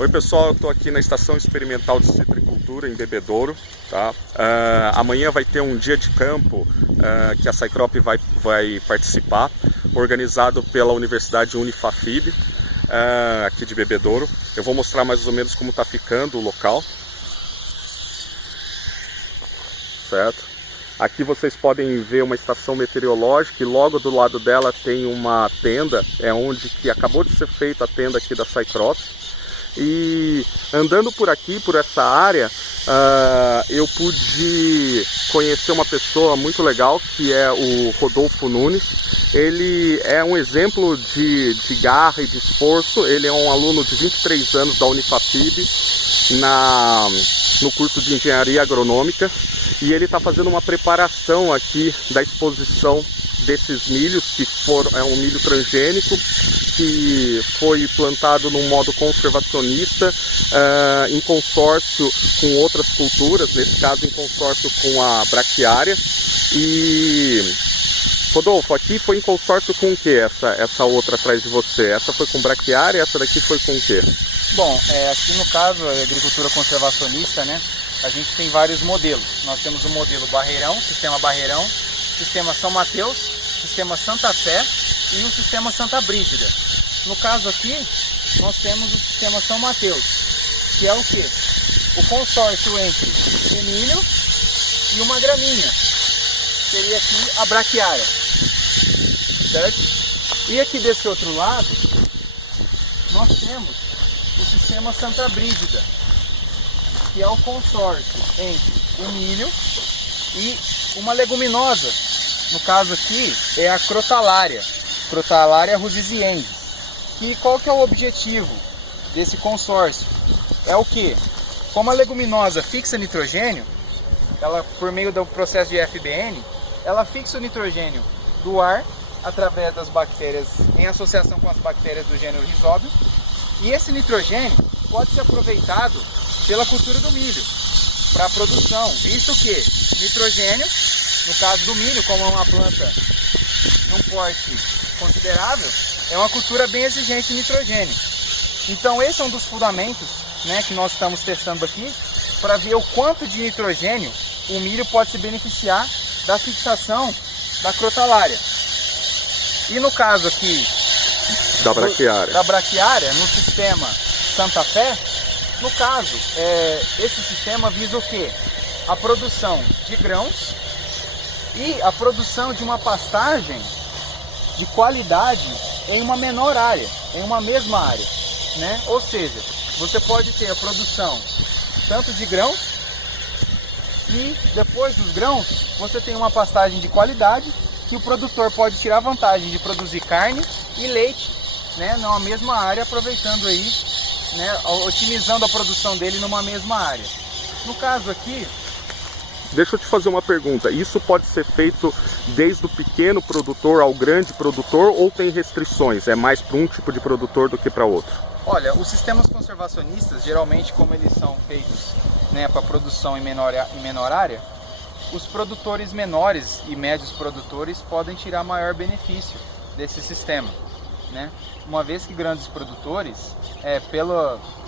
Oi pessoal, eu estou aqui na Estação Experimental de Citricultura em Bebedouro, tá? Amanhã vai ter um dia de campo que a Cycrop vai participar, organizado pela Universidade Unifafib, aqui de Bebedouro. Eu vou mostrar mais ou menos como está ficando o local, certo? Aqui vocês podem ver uma estação meteorológica e logo do lado dela tem uma tenda, é onde que acabou de ser feita a tenda aqui da Cycrop. E andando por aqui, por essa área, eu pude conhecer uma pessoa muito legal, que é o Rodolfo Nunes. Ele é um exemplo de garra e de esforço. Ele é um aluno de 23 anos da Unifafib, no curso de Engenharia Agronômica. E ele está fazendo uma preparação aqui da exposição desses milhos, que é um milho transgênico, que foi plantado num modo conservacionista, em consórcio com outras culturas, nesse caso em consórcio com a braquiária. E Rodolfo, aqui foi em consórcio com o que essa outra atrás de você? Essa foi com braquiária e essa daqui foi com o que? Bom, aqui no caso, a agricultura conservacionista, né? A gente tem vários modelos. Nós temos o modelo Barreirão, sistema Barreirão, sistema São Mateus, sistema Santa Fé e o sistema Santa Brígida. No caso aqui, nós temos o sistema São Mateus, que é o quê? O consórcio entre milho e uma gramínea. Seria aqui a braquiária, certo? E aqui desse outro lado, nós temos o sistema Santa Brígida, que é o consórcio entre o milho e uma leguminosa. No caso aqui é a Crotalária ruziziensis. E qual que é o objetivo desse consórcio? É o que? Como a leguminosa fixa nitrogênio, ela, por meio do processo de FBN, ela fixa o nitrogênio do ar através das bactérias, em associação com as bactérias do gênero Rhizóbio, e esse nitrogênio pode ser aproveitado pela cultura do milho para a produção. Isto que? Nitrogênio, no caso do milho, como é uma planta de um porte considerável, é uma cultura bem exigente de nitrogênio. Então esse é um dos fundamentos, né, que nós estamos testando aqui, para ver o quanto de nitrogênio o milho pode se beneficiar da fixação da crotalária. E no caso aqui da braquiária, no sistema Santa Fé, no caso, esse sistema visa o quê? A produção de grãos e a produção de uma pastagem de qualidade em uma menor área, em uma mesma área, né? Ou seja, você pode ter a produção tanto de grãos e depois dos grãos você tem uma pastagem de qualidade que o produtor pode tirar vantagem de produzir carne e leite, né, numa mesma área, aproveitando aí, né, otimizando a produção dele numa mesma área. No caso aqui... Deixa eu te fazer uma pergunta, isso pode ser feito desde o pequeno produtor ao grande produtor ou tem restrições? É mais para um tipo de produtor do que para outro? Olha, os sistemas conservacionistas, geralmente como eles são feitos, né, para produção em menor área, os produtores menores e médios produtores podem tirar maior benefício desse sistema, né? Uma vez que grandes produtores,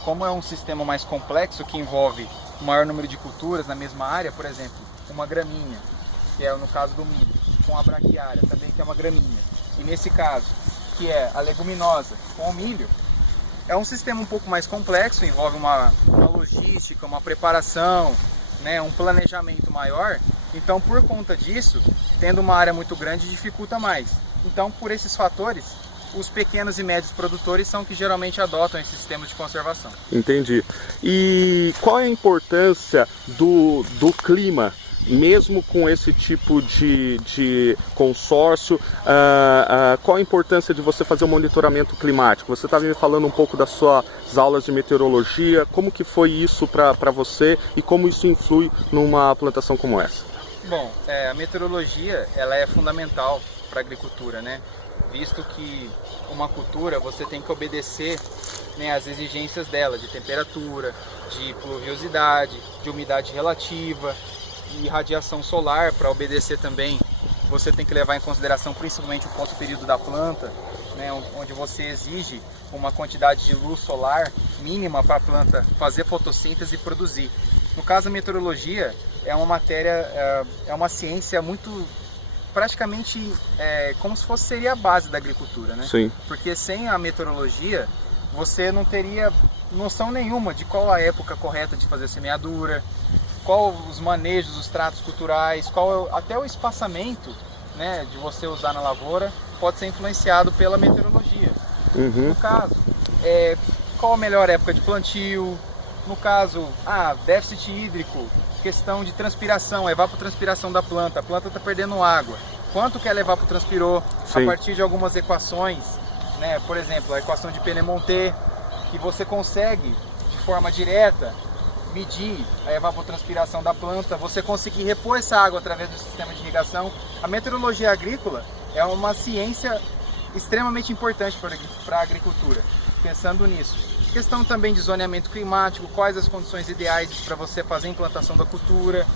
como é um sistema mais complexo que envolve um maior número de culturas na mesma área, por exemplo, uma gramínea, que é no caso do milho, com a braquiária também, que é uma gramínea, e nesse caso, que é a leguminosa com o milho, é um sistema um pouco mais complexo, envolve uma logística, uma preparação, né, um planejamento maior. Então, por conta disso, tendo uma área muito grande, dificulta mais. Então, por esses fatores, os pequenos e médios produtores são que geralmente adotam esses sistemas de conservação. Entendi. E qual é a importância do clima, mesmo com esse tipo de consórcio? Qual a importância de você fazer um monitoramento climático? Você estava me falando um pouco das suas aulas de meteorologia, como que foi isso para você e como isso influi numa plantação como essa? Bom, a meteorologia ela é fundamental para a agricultura, né? Visto que uma cultura você tem que obedecer, né, às exigências dela, de temperatura, de pluviosidade, de umidade relativa e radiação solar. Para obedecer também, você tem que levar em consideração principalmente o fotoperíodo da planta, né, onde você exige uma quantidade de luz solar mínima para a planta fazer fotossíntese e produzir. No caso, a meteorologia é uma matéria, é uma ciência muito, praticamente, como se fosse seria a base da agricultura, né? Sim. Porque sem a meteorologia, você não teria noção nenhuma de qual a época correta de fazer semeadura, qual os manejos, os tratos culturais, até o espaçamento, né, de você usar na lavoura pode ser influenciado pela meteorologia. Uhum. No caso, qual a melhor época de plantio? No caso, déficit hídrico, questão de transpiração, evapotranspiração da planta. A planta está perdendo água. Quanto que ela evapotranspirou? Sim. A partir de algumas equações, né? Por exemplo, a equação de Pennemonte, que você consegue, de forma direta, medir a evapotranspiração da planta, você conseguir repor essa água através do sistema de irrigação. A meteorologia agrícola é uma ciência extremamente importante para a agricultura, pensando nisso. Questão também de zoneamento climático, quais as condições ideais para você fazer a implantação da cultura.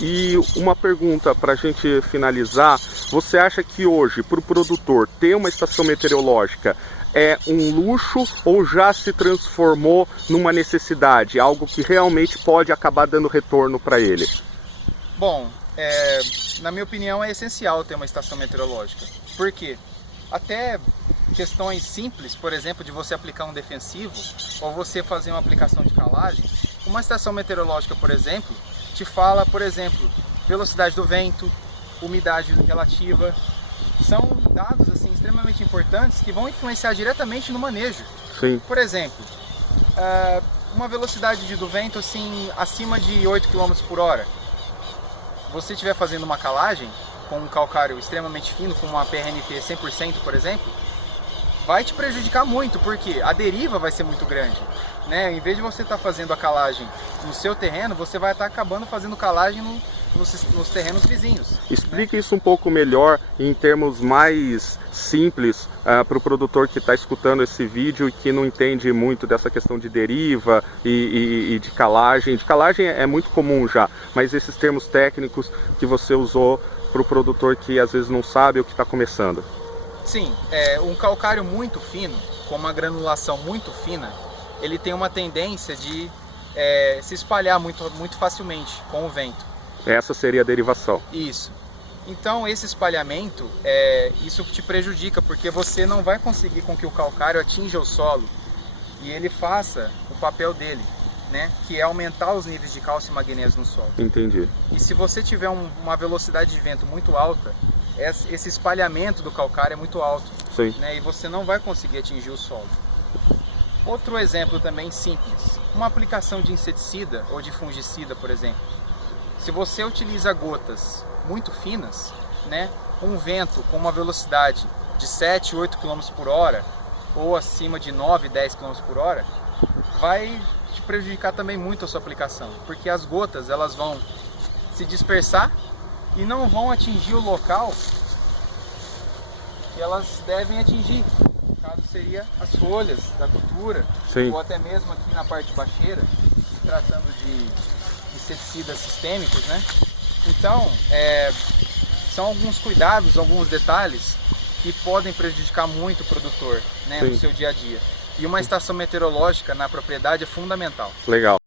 E uma pergunta para a gente finalizar, você acha que hoje, para o produtor, ter uma estação meteorológica é um luxo ou já se transformou numa necessidade, algo que realmente pode acabar dando retorno para ele? Bom, na minha opinião é essencial ter uma estação meteorológica. Por quê? Até questões simples, por exemplo, de você aplicar um defensivo ou você fazer uma aplicação de calagem, uma estação meteorológica, por exemplo, te fala, por exemplo, velocidade do vento, umidade relativa. São dados assim, extremamente importantes que vão influenciar diretamente no manejo. Sim. Por exemplo, uma velocidade do vento assim, acima de 8 km por hora. Você estiver fazendo uma calagem com um calcário extremamente fino, com uma PRNT 100%, por exemplo, vai te prejudicar muito, porque a deriva vai ser muito grande, né? Em vez de você estar fazendo a calagem no seu terreno, você vai estar acabando fazendo calagem nos terrenos vizinhos. Explique isso um pouco melhor, em termos mais simples, para o produtor que está escutando esse vídeo e que não entende muito dessa questão de deriva e de calagem. De calagem é muito comum já, mas esses termos técnicos que você usou para o produtor que às vezes não sabe o que está começando. Sim, um calcário muito fino, com uma granulação muito fina, ele tem uma tendência de se espalhar muito facilmente com o vento. Essa seria a derivação. Isso. Então esse espalhamento, isso te prejudica, porque você não vai conseguir com que o calcário atinja o solo e ele faça o papel dele, né? Que é aumentar os níveis de cálcio e magnésio no solo. Entendi. E se você tiver uma velocidade de vento muito alta, esse espalhamento do calcário é muito alto. Sim. Né? E você não vai conseguir atingir o solo. Outro exemplo também simples, uma aplicação de inseticida ou de fungicida, por exemplo. Se você utiliza gotas muito finas, né, um vento com uma velocidade de 7, 8 km por hora ou acima de 9, 10 km por hora, vai te prejudicar também muito a sua aplicação, porque as gotas elas vão se dispersar e não vão atingir o local que elas devem atingir. No caso seria as folhas da cultura. Sim. Ou até mesmo aqui na parte baixeira, se tratando de inseticidas sistêmicos, né? Então, são alguns cuidados, alguns detalhes que podem prejudicar muito o produtor, né, no seu dia a dia. E uma estação meteorológica na propriedade é fundamental. Legal.